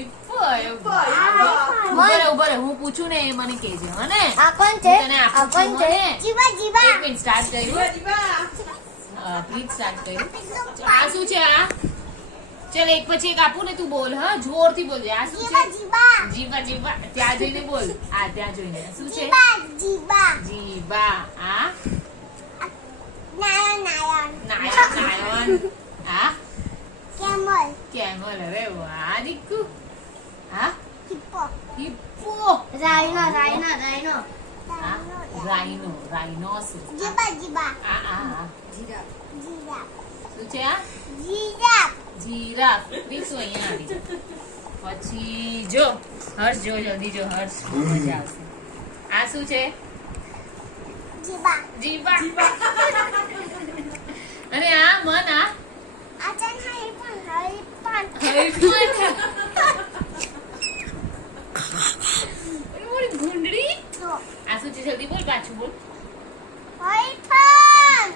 ઉભો રે હું પૂછું ને એ મને કહેજે હો ને આ કોણ છે? તને આ આપું કોણ છું છે? હો ને? જીવા જીવા. એક મિનિટ સ્ટાર્ટ કર્યું પ્લીઝ સ્ટાર્ટ કર્યું આ શું છે આ ચલ એક પછી એક આપું ને તું બોલ હા જોરથી બોલજે આ શું જીવા છે જીવા. જીવા જીવા ત્યાં જોઈને બોલ આ ત્યાં જોઈને શું છે જીવા જીવા. જીવા આ નાયન નાયન. નાયન નાયન આ કેમલ. કેમલ અરે વાહ દીકુ આ હિપ્પો. હિપ્પો રાઇનો રાઇનો રાઇનો. આ રાઇનો રાઇનોસરસ જીવા જીવા. આ આ આ જીરાફ. શું છે આ જીરાફ. જીરાફ દીકુ અહીંયા આવી જા. પછી જો હર્ષ જો જલ્દી જો હર્ષ મજા આવશે આ શું છે જીવા. જીવા અને આ મન આ આચન હાઈ પણ હાઈ પણ. મોરી ભૂંડડી તો આ શું છે જલ્દી બોલ પાછું બોલ હાઈ પણ.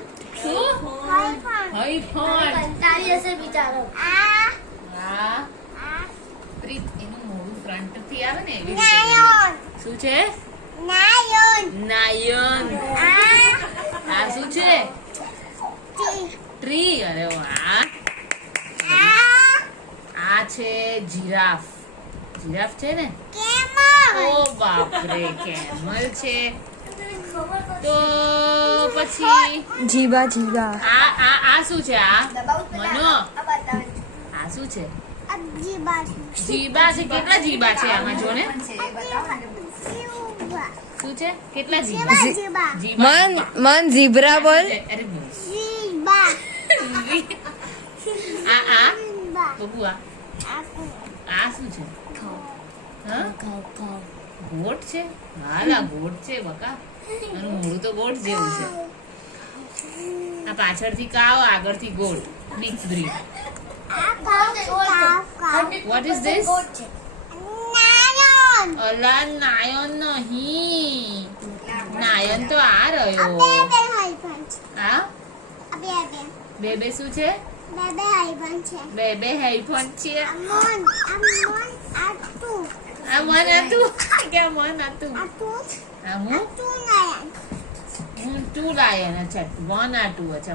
શું હાઈ પણ. હઈ ફોન કંટાળી હશે બિચારો. આ પ્રીત એનું મોઢું ફ્રન્ટ થી આવે ને એવી રીતે નાયન. શું છે નાયન. નાયન આ શું છે ટી. ટ્રી અરે વાહ આ આ છે જીરાફ જીરાફ છે ને કેમલ. ઓ બાપરે કેમલ છે તો પછી જીવા જીવા. આ શું છે આ મનો આ શું છે આ જીવા. જીબા છે કેટલા જીબા છે આમાં જો ને જીવા. શું છે કેટલા જીબા જીવા. જીબા મન ઝીબ્રા બોલ. અરે બોલ. જીવા. આ જીવા. બબુ આ શું છે હા ગોટ છે હાલા ગોટ છે બકા આનું મોઢું તો ગોટ જેવું છે આ પાછળથી કાવ આગળથી goat mix breed What is this? Nine. અલા નાયન નહીં નાયન તો આ રહ્યો બે હાઈ પણ છે. આ બે બે શું છે હાઈ પણ છે. બે હેઈફોન છે અમન અમન આટુ આ મન હતું કે મન હતું આટુ આ હું આટુ નાયન. ટુ લાયન અચ્છા 1 આ 2 અચ્છા